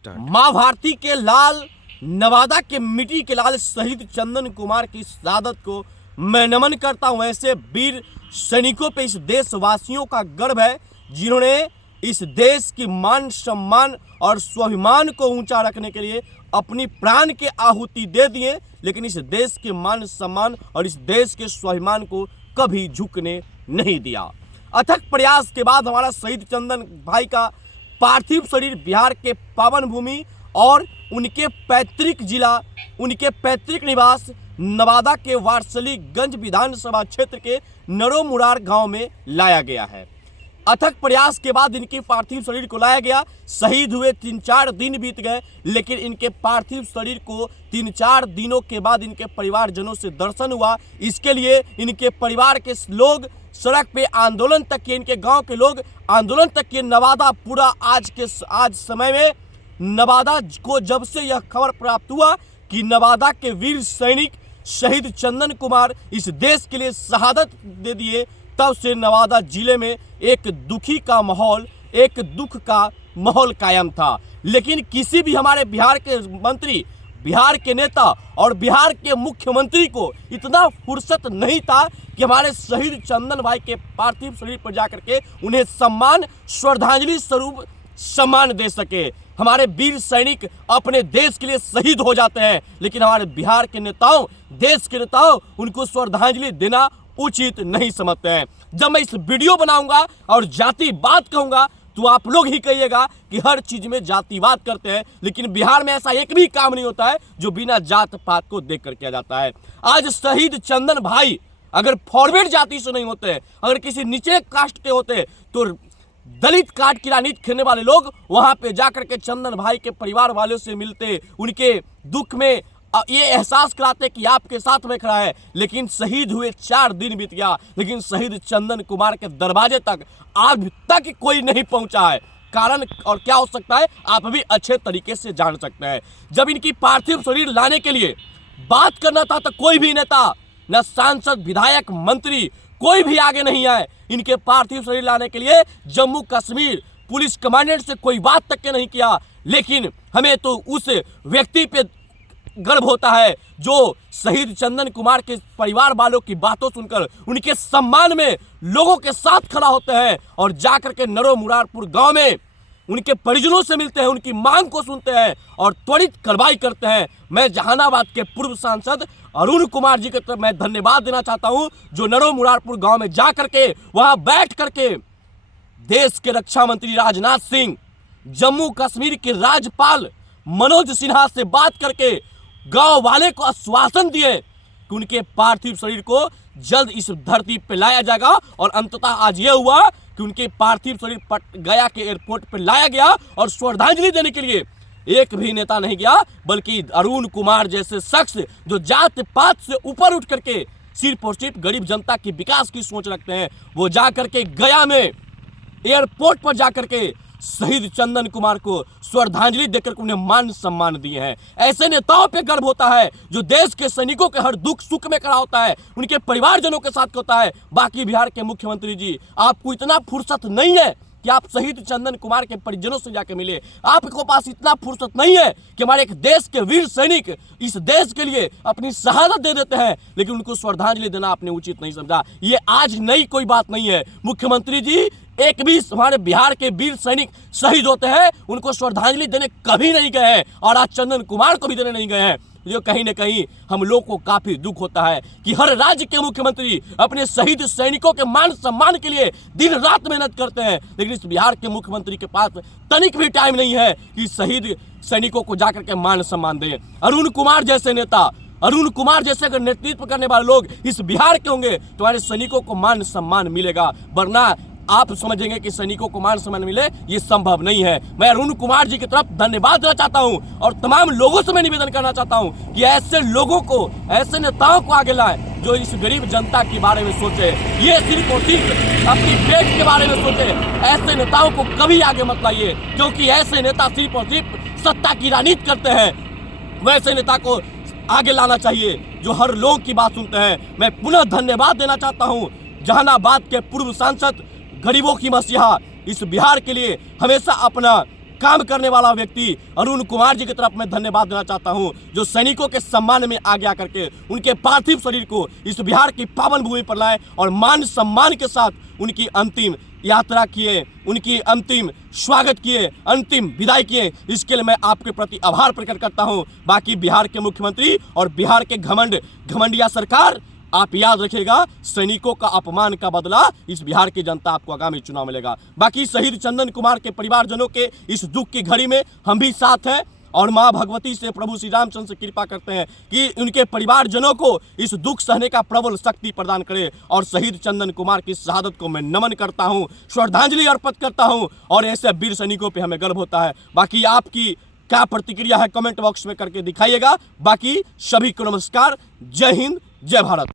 Start. माँ भारती के लाल, नवादा के मिट्टी के लाल शहीद चंदन कुमार की शहादत को मैं नमन करता हूँ। ऐसे वीर सैनिकों पे इस देशवासियों का गर्व है जिन्होंने इस देश की मान सम्मान और स्वाभिमान को ऊंचा रखने के लिए अपनी प्राण के आहुति दे दिए, लेकिन इस देश के मान सम्मान और इस देश के स्वाभिमान को कभी झुकने नहीं दिया। अथक प्रयास के बाद हमारा शहीद चंदन भाई का पार्थिव शरीर बिहार के पावन भूमि और उनके पैतृक जिला, उनके पैतृक निवास नवादा के वारसलीगंज विधानसभा क्षेत्र के नरोमुरार गांव में लाया गया है। अथक प्रयास के बाद इनके पार्थिव शरीर को लाया गया। शहीद हुए 3-4 दिन बीत गए, लेकिन इनके पार्थिव शरीर को 3-4 दिनों के बाद इनके परिवारजनों से दर्शन हुआ। इसके लिए इनके परिवार के लोग सड़क पे आंदोलन तक किए, इनके गांव के लोग आंदोलन तक किए। नवादा पूरा आज समय में नवादा को जब से यह खबर प्राप्त हुआ कि नवादा के वीर सैनिक शहीद चंदन कुमार इस देश के लिए शहादत दे दिए, तब से नवादा जिले में एक दुख का माहौल कायम था। लेकिन किसी भी हमारे बिहार के मंत्री, बिहार के नेता और बिहार के मुख्यमंत्री को इतना फुर्सत नहीं था कि हमारे शहीद चंदन भाई के पार्थिव शरीर पर जाकर के उन्हें सम्मान, श्रद्धांजलि स्वरूप सम्मान दे सके। हमारे वीर सैनिक अपने देश के लिए शहीद हो जाते हैं, लेकिन हमारे बिहार के नेताओं, देश के नेताओं उनको श्रद्धांजलि देना उचित नहीं समझते हैं। जब मैं इस वीडियो बनाऊंगा और जातिवाद कहूंगा तो आप लोग ही कहिएगा कि हर चीज में जातिवाद करते हैं, लेकिन बिहार में ऐसा एक भी काम नहीं होता है जो बिना जात पात को देख कर किया जाता है। आज शहीद चंदन भाई अगर फॉरवर्ड जाति से नहीं होते, अगर किसी निचले कास्ट के होते, तो दलित काट की राजनीति खेलने वाले लोग वहां पे जाकर के चंदन भाई के परिवार वालों से मिलते, उनके दुख में ये एहसास कराते कि आपके साथ में खड़ा है। लेकिन शहीद हुए 4 दिन बीत गया, लेकिन शहीद चंदन कुमार के दरवाजे तक आज तक कोई नहीं पहुंचा है। कारण और क्या हो सकता है आप भी अच्छे तरीके से जान सकते हैं। जब इनकी पार्थिव शरीर लाने के लिए बात करना था तो कोई भी नेता, न सांसद, विधायक, मंत्री, कोई भी आगे नहीं आए। इनके पार्थिव शरीर लाने के लिए जम्मू कश्मीर पुलिस कमांडेंट से कोई बात तक के नहीं किया। लेकिन हमें तो उस व्यक्ति पे गर्व होता है जो शहीद चंदन कुमार के परिवार वालों की बातों सुनकर उनके सम्मान में लोगों के साथ खड़ा होते हैं और जाकर के नरोमुरारपुर गांव में उनके परिजनों से मिलते हैं, उनकी मांग को सुनते हैं और त्वरित कार्रवाई करते हैं। मैं जहानाबाद के पूर्व सांसद अरुण कुमार जी की तरफ मैं धन्यवाद देना चाहता हूं, जो नरोमुरारपुर गांव में जाकर के वहां बैठ करके देश के रक्षा मंत्री राजनाथ सिंह, जम्मू कश्मीर के राज्यपाल मनोज सिन्हा से बात करके गांव वाले को आश्वासन दिए कि उनके पार्थिव शरीर को जल्द इस धरती पे लाया जाएगा। और अंततः आज यह हुआ कि उनके पार्थिव शरीर गया के एयरपोर्ट पे लाया गया और श्रद्धांजलि देने के लिए एक भी नेता नहीं गया, बल्कि अरुण कुमार जैसे शख्स जो जात पात से ऊपर उठ करके सिर्फ और सिर्फ गरीब जनता के विकास की सोच रखते हैं, वो जाकर के गया में एयरपोर्ट पर जाकर के शहीद चंदन कुमार को श्रद्धांजलि देकर उन्हें मान सम्मान दिए हैं। ऐसे नेताओं पे गर्व होता है जो देश के सैनिकों के हर दुख सुख में खड़ा होता है, उनके परिवारजनों के साथ होता है। बाकी बिहार के मुख्यमंत्री जी, आपको इतना फुर्सत नहीं है कि आप शहीद चंदन कुमार के परिजनों से जाकर मिले। आपके पास इतना फुर्सत नहीं है कि हमारे एक देश के वीर सैनिक इस देश के लिए अपनी शहादत दे देते हैं, लेकिन उनको श्रद्धांजलि देना आपने उचित नहीं समझा। ये आज नई कोई बात नहीं है। मुख्यमंत्री जी एक भी हमारे बिहार के वीर सैनिक शहीद होते हैं, उनको श्रद्धांजलि देने कभी नहीं गए हैं और आज चंदन कुमार को भी देने नहीं गए हैं। जो कहीं ना कहीं हम लोग को काफी दुख होता है कि हर राज्य के मुख्यमंत्री अपने शहीद सैनिकों के मान सम्मान के लिए दिन रात मेहनत करते हैं, लेकिन इस बिहार के मुख्यमंत्री के पास तनिक भी टाइम नहीं है कि शहीद सैनिकों को जाकर के मान सम्मान दें। अरुण कुमार जैसे नेता, अरुण कुमार जैसे अगर नेतृत्व करने वाले लोग इस बिहार के होंगे तो हमारे सैनिकों को मान सम्मान मिलेगा, वरना आप समझेंगे कि सैनिकों को मान सम्मान मिले, ये संभव नहीं है। मैं अरुण कुमार जी की तरफ धन्यवाद देना चाहता हूं और तमाम लोगों से मैं निवेदन करना चाहता हूं कि ऐसे लोगों को, ऐसे नेताओं को आगे लाएं जो इस गरीब जनता के बारे में सोचे। ये सिर्फ और सिर्फ अपनी पेट के बारे में सोचे। ऐसे नेताओं को कभी आगे मत लाइए, क्योंकि ऐसे नेता सिर्फ और सिर्फ सत्ता की राजनीति करते हैं। वैसे नेता को आगे लाना चाहिए जो हर लोग की बात सुनते हैं। मैं पुनः धन्यवाद देना चाहता हूँ जहानाबाद के पूर्व सांसद, गरीबों की मसीहा, इस बिहार के लिए हमेशा अपना काम करने वाला व्यक्ति अरुण कुमार जी की तरफ मैं धन्यवाद देना चाहता हूं, जो सैनिकों के सम्मान में आगे आकर के उनके पार्थिव शरीर को इस बिहार की पावन भूमि पर लाए और मान सम्मान के साथ उनकी अंतिम यात्रा किए, उनकी अंतिम स्वागत किए, अंतिम विदाई किए। इसके लिए मैं आपके प्रति आभार प्रकट करता हूं। बाकी बिहार के मुख्यमंत्री और बिहार के घमंडिया सरकार, आप याद रखिएगा, सैनिकों का अपमान का बदला इस बिहार की जनता आपको आगामी चुनाव मिलेगा। बाकी शहीद चंदन कुमार के परिवारजनों के इस दुख की घड़ी में हम भी साथ हैं और माँ भगवती से, प्रभु श्री रामचंद्र से कृपा करते हैं कि उनके परिवारजनों को इस दुख सहने का प्रबल शक्ति प्रदान करे। और शहीद चंदन कुमार की शहादत को मैं नमन करता हूं, श्रद्धांजलि अर्पित करता हूं और ऐसे वीर सैनिकों पे हमें गर्व होता है। बाकी आपकी क्या प्रतिक्रिया है कमेंट बॉक्स में करके दिखाइएगा। बाकी सभी को नमस्कार, जय हिंद, जय भारत।